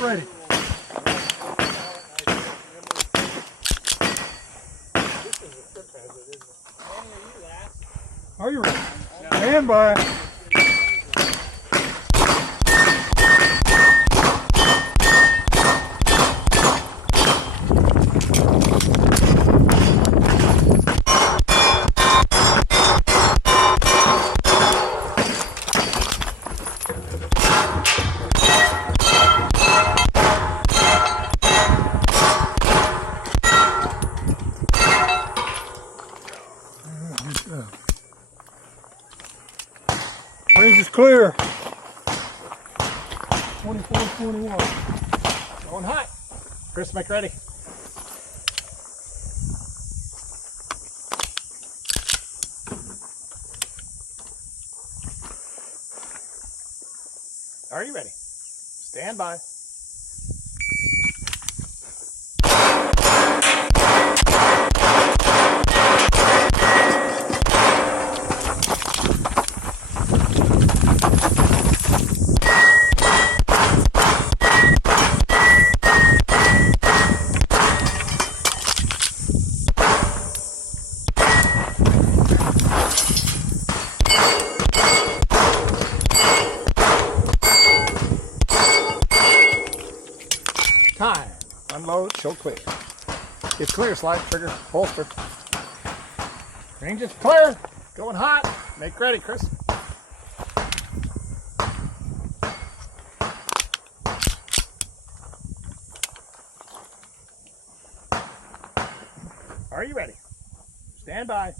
ready. Are you ready? Stand by. Range is clear. 24-21. Going hot. Chris, make ready. Are you ready? Stand by. Time. Unload, show clear. It's clear, slide, trigger, holster. Range is clear. Going hot. Make ready, Chris. Are you ready? Stand by.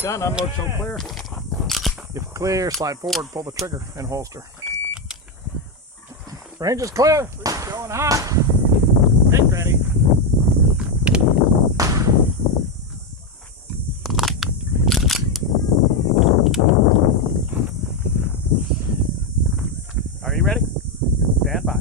Done, unload, show clear. If clear, slide forward, pull the trigger and holster. Range is clear. We're going hot. Make ready. Are you ready? Stand by.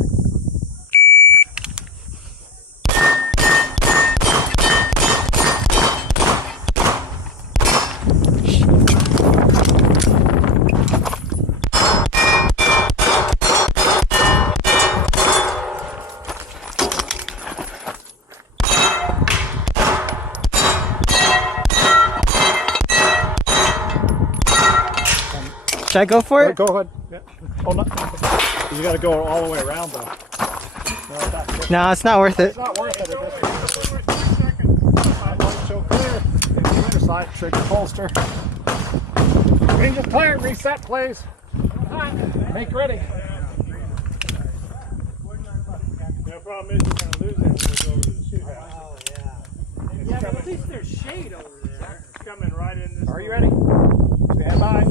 Should I go for it? Go ahead. Yeah. Oh, no. You got to go all the way around though. No, it's not worth it. It's not worth it. Show clear. Slide, trigger, holster. Range is clear. Reset, please. Make ready. The problem is you're going to lose it when we go over to the shoot house. Oh, yeah. Yeah, but at least there's shade over there. It's coming right in this. Are you ready? Stand by.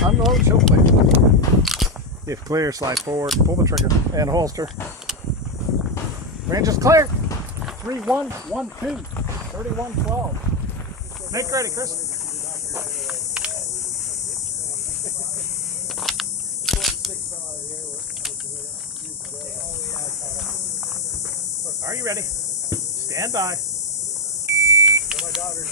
Unload, show clear. If clear, slide forward, pull the trigger and holster. Range is clear. 3112, 3112. Make ready, Chris. Are you ready? Stand by. My daughter's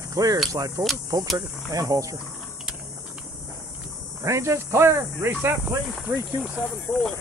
If clear, slide forward, pull the trigger, and holster. Range is clear. Reset, please. 3274.